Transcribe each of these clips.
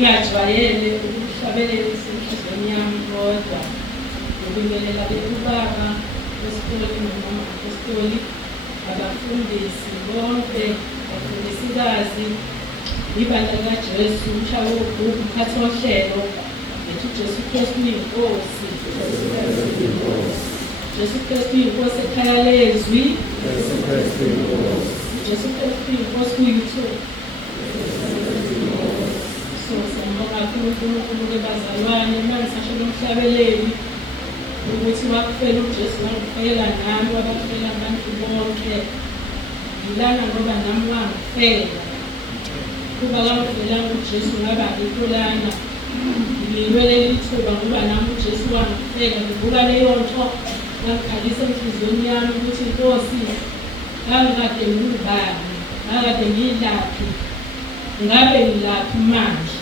ingajwayele ukuhlabelela inhliziyo yami kodwa ukumelela ubaba esikoleni noma apostoli abafundisi bonke abafundisikazi ibandla likaJesu umshawo umphathi wohlelo ethi uJesu Kristu UyiNkosi Jesu Kristu UyiNkosi ekhaya lezwi Jesu Kristu UyiNkosi kuyithuba uNkulunkulu bazalwane mangisasho lomhlabeleli ukuthi wakufela uJesu wangifela nami wabafela abantu bonke ngilana ngoba nami wangifela kuba kamvelanga uJesu ngaba ngitolana ngilwele lithuba ngoba nami uJesu wangifela ngibuka leyo nto ngakhalisa enhliziyweni yami ukuthi Nkosi ngakade ngibani ngakade ngilaphi ngabe ngilaphi manje.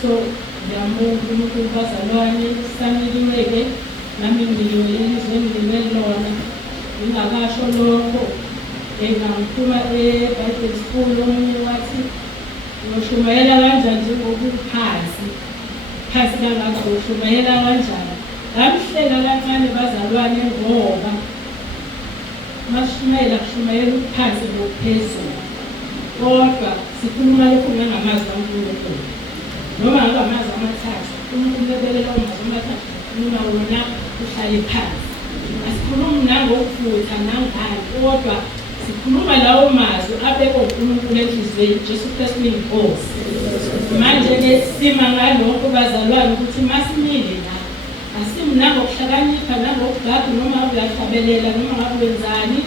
So, ngiyambonga uNkulunkulu bazalwane samiliweke nami ngiliwele izweni limelona ngingakasho lokho ngiphuma eBible school omunye wathi ngoshumayela kanjani njengokuphansi phansi kangaka ushumayela kanjani ngamhlela kancane bazalwane ngoba mashumayela kushumayela uphansi ngophezulu kodwa sikhuluma lokho ngamazwi kaNkulunkulu noma ngabe amazwi amathathu umuntu ubebelela amazwi amathathu ukhuluma wona uhlale phansi asikhulumi nangokufutha nangani kodwa sikhuluma lawo mazwi abekwa uNkulunkulu enhliziyweni Jesu Kristu UyiNkosi manje ke sima ngalokho bazalwane ukuthi masimile la asimnako ukuhlakanipha nangokugada noma uyahlabelela noma ngabe wenzani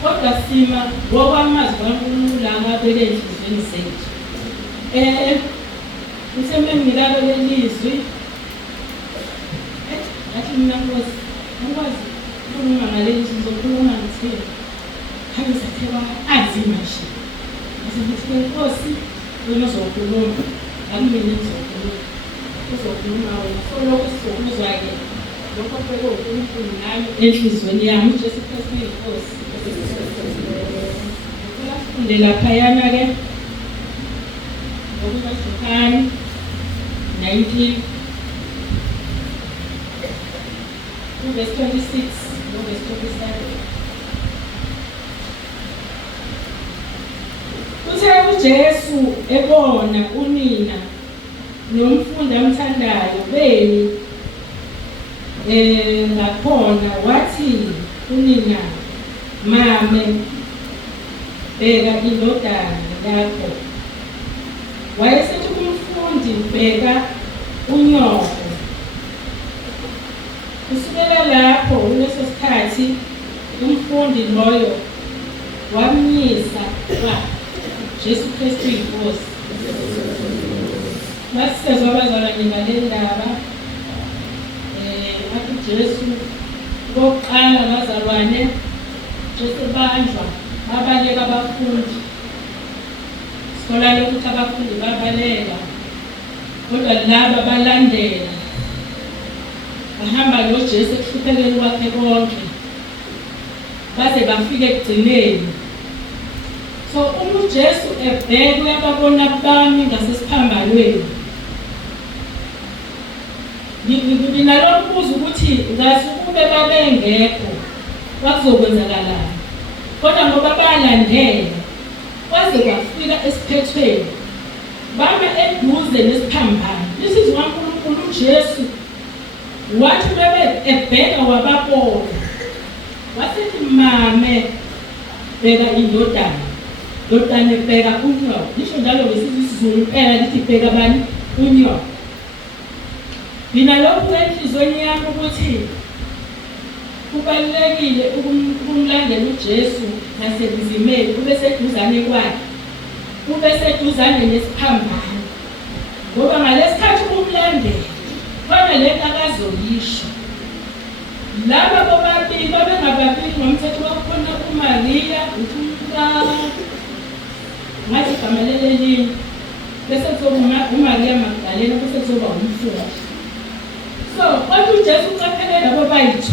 kodwa sima ngokwamazwi kaNkulunkulu la ngabeke enhliziyweni zethu Usemeni ngilalo lelizwi athi mina Nkosi ngikwazi ukukhuluma ngalelizwi ngizokhuluma ngithini khabe satheba azima nje asithi Nkosi wena uzokhuluma akumele ngizokhuluma uzokhuluma wena so lokho sizokuzwa ke lokho phela uNkulunkulu nami enhliziyweni yami Jesu Kristu UyiNkosi ufunde laphayana ke ngokubahlukani 19 verse 26 verse 27 Uthe uJesu ebona unina nomfundi amthandayo beni ngakhona wathi unina mame bheka indodana yakho wayesethi umfundi bheka unyoko kusukela lapho kuleso sikhathi umfundi loyo wamnyisa Jesu Kristu UyiNkosi masizwa abazalwane ngale ndaba athi Jesu kokuqala abazalwane Jesu banjwa babaleka abafundi Sikholana ukuthi abafundi babaleka kodwa laba balandela bahamba noJesu ekuhluphekeni kwakhe konke baze bafike ekugcineni so uJesu ebheka uyababona bami ngasesiphambalweni nginalombuzo ukuthi ngathi ukube babengekho kwakuzokwenzakalani kodwa ngoba balandela kwaze kwafika esiphethweni bama eduze nesiphambano isizwe kaNkulunkulu uJesu wathi bebe ebheka wababona wasithi mame bheka indodana bheka unyoko nisho njalo ngesizulu impela lithi bheka bani unyoko mina lokhu enhlizweni yami ukuthi kubalulekile ukumlandela uJesu nasebizimeni kube seduzane kwakhe kube seduzane nesiphambano ngoba ngalesikhathi umlandela le akazoyisho. Laba bobabili babengababili ngomthetho wakhona uMaria ngathi igama leli bese kuzoba uMaria Magdalena bese kuzoba umfundi. So kodwa uJesu uqaphele labo bayi-2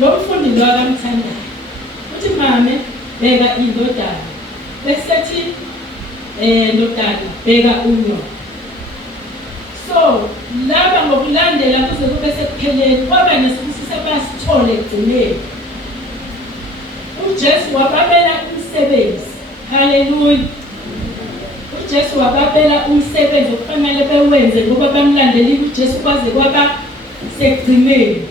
lo mfundi lo akamthandayo uthi mame bheka indodana bese ethi ndodana bheka unyoko. So laba ngokulandela kuze kube sekupheleni kwaba nesibusise basithole egcineni. uJesu wababela umsebenzi. Haleluya. uJesu wababela umsebenzi okufanele bewenze ngoba bamlandelile uJesu kwaze kwaba sekugcineni.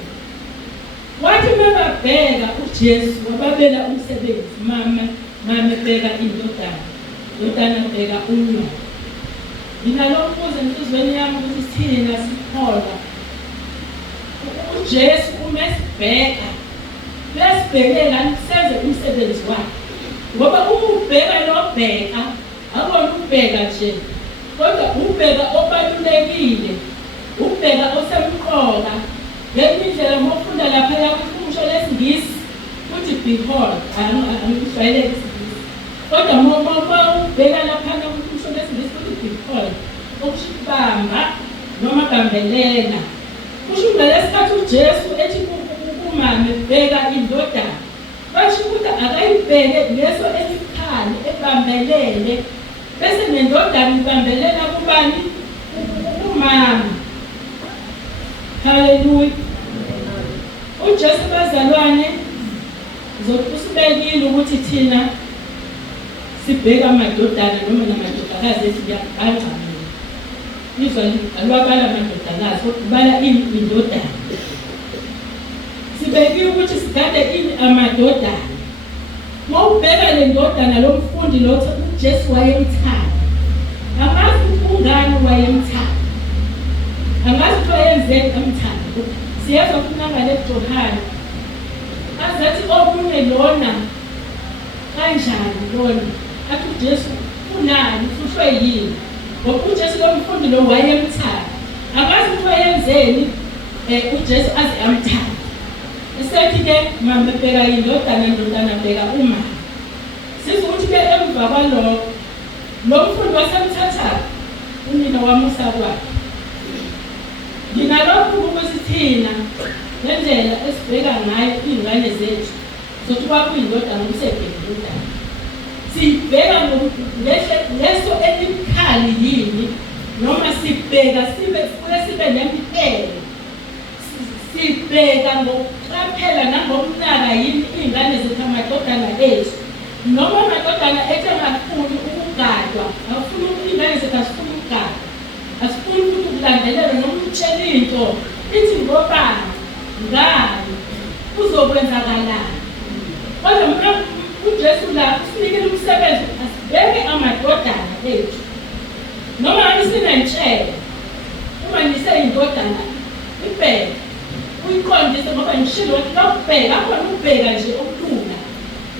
Wathi mababheka uJesu wababela umsebenzi. Mama bheka indodana, ndodana bheka unyoko. Mina lo mbuzo enhlizweni yami ukuthi thina sikholwa uJesu umesibheka besibhekela senze umsebenzi wakhe. Ngoba uma ubheka lobheka akona ubheka nje kodwa ubheka obalulekile, ubheka osemqoka. Ngenye indlela mofunda lapha yakusho lesingisi uthi behold, angikujwayele isingisi. Kodwa uma ubheka lapha yakusho lesingisi uthi behold, ukubamba noma bambelela. Kusho ngalesikhathi uJesu ethi kumame bheka indodana. Basho ukuthi akayibheke leso esikhali ebambelele bese nendodana ibambelela kubani? Umama. Haleluya. uJesu bazalwane zokusibekile ukuthi thina sibheka amadodana noma namadodakazi ethi yabancane. Izwa alwabala amadodakazi ukubala indodana. Sibekile ukuthi sigade amadodana. Mawubheka le ndodana lo mfundi lo uJesu wayemthanda. Angazi ungani wayemthanda. Angazi ukuthi wayenzeni amthanda. Siyezwa ukuthi ngale John azathi omunye lona kanjani lona athi uJesu unani ufushwe yini. Ngoba uJesu lo mfundi lo wayemthanda. Angazi ukuthi wayenzeni uJesu aze amthanda. Esethi-ke mama bheka indodana, ndodana bheka umama. Sizwe ukuthi-ke emva kwalokho lo mfundi wasemthatha unina wamusa kwakhe. Nginalokhu ukuthi thina ngendlela esibheka ngayo iy'ngane zethu zokuthi kwakuyindodana umsebheka indodana sibheka leso elibukhali yini noma sibheka sibe nempela. Sibheka ngokuqaphela nangokunaka yini iy'ngane zethu amadodana ethu noma amadodana ethu angafuni ukugadwa. Afuna iy'ngane zethu asifuna ukugadwa, asifuni ukuthi ukulandelela noma ukutshela into ithi ngoba ngani kuzokwenzakalani. Kodwa mina uJesu la usinikele umsebenzi asibheke amadodana ethu noma ngabe sinentshela uma niseyindodana ibheke uyiqondise ngoba ngishilo ukuthi lokubheka akhona ukubheka nje okulula,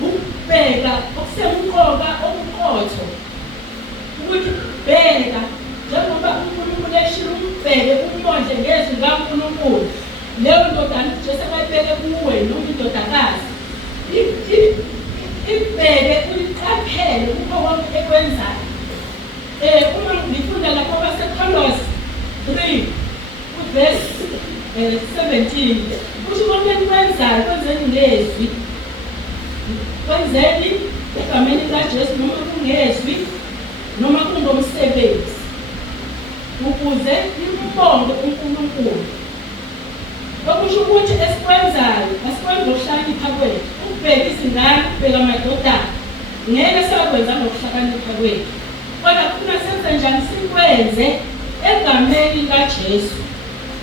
ukubheka okusemqoka okuqotho ukuthi bheka njengoba uNkulunkulu eshilo umbheke umondle ngezwi likaNkulunkulu. Leyo ndodana uJesu akayibheke kuwe noma indodakazi ibheke uyiqaphele kukho konke ekwenzayo. Uma ngifunda lapho kwaseKolosi 3 verse 17 kusho konke ekwenzayo kwenzeni ngezwi, kwenzeni egameni likaJesu noma kungezwi noma kungomsebenzi ukuze imbonge uNkulunkulu. Okusho ukuthi esikwenzayo asikwenzi ngokuhlakanipha kwethu. Ukubheka izingane, ukubheka amadodana ngeke sakwenza ngokuhlakanipha kwethu, kodwa kufuna senze njani? Sikwenze egameni likaJesu,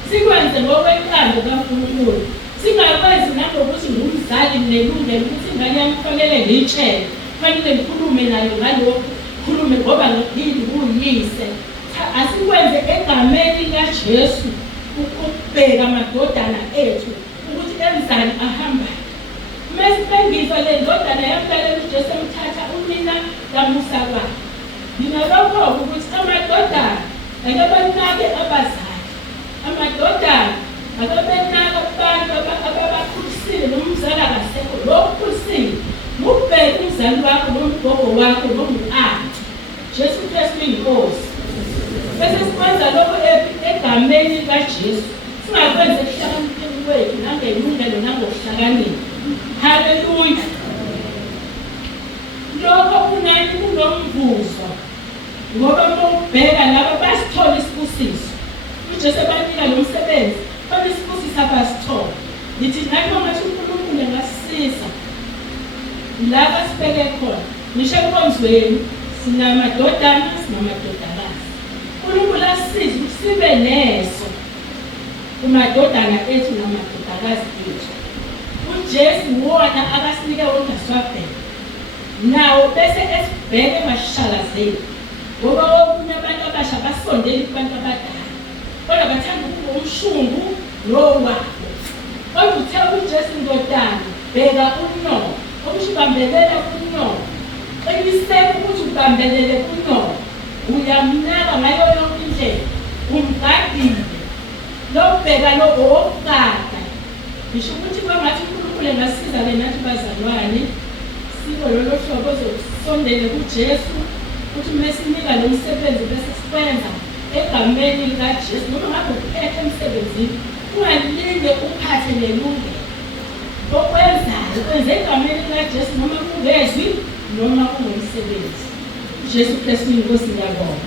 sikwenze ngokwenkando kaNkulunkulu. Singakwenzi nangokuthi ngumzali nginelungelo ukuthi ingane yami kufanele ngiyitshele, kufanele ngikhulume nayo ngalokhu, khulume ngoba ngiyini kuyise. Asikwenze egameni likaJesu ukubheka amadodana ethu ukuthi enzani ahambayo. Mesibengizwa le ndodana yamlalela uJesu emthatha unina lamusa kwakhe. Nginalokho ukuthi amadodana ake banake abazali, nomzali wakho nomgogo wakho nom'aunt. Jesu Kristu UyiNkosi. Bese sikwenza lokho egameni kaJesu. Singakwenzi ekuhlakanipheni kwethu nangelungelo nangokuhlakanipha. Haleluya. Lokho kunani kunomvuzo. Ngoba mawubheka laba basithola isibusiso. UJesu ebanika lo msebenzi, kodwa isibusiso abasithola. Lithi nathi mangathi uNkulunkulu engasisiza. Laba sibeke khona. Ngisho ekonzweni sinamadodana, sinamadodakazi. uNkulunkulu asisize ukuthi sibe neso kumadodana ethu namadodakazi ethu. UJesu wona akasinike wona swabheka. Nawo bese esibheke emashalazeni. Ngoba okunye abantu abasha basondela kubantu abadala. Kodwa bathanda ukuba umshungu nowabo. Kodwa uthe uJesu indodana, bheka uNono. Okusho ubambelela kuNono. Qiniseka ukuthi ubambelele kuNono. Uyamnaka ngayo yonke indlela. Umgadile. Lobheka lo okugada. Ngisho ukuthi kwangathi uNkulunkulu engasiza nathi bazalwane. Siko lolo hlobo ozosondele kuJesu. Ukuthi mesinika lo msebenzi bese sikwenza egameni likaJesu. Noma ngabe uphethe emsebenzini, ungalinde uphathe nelungelo. Okwenzayo kwenze egameni likaJesu noma kungezwi noma kungumsebenzi. Jesu Kristu UyiNkosi ngiyabonga.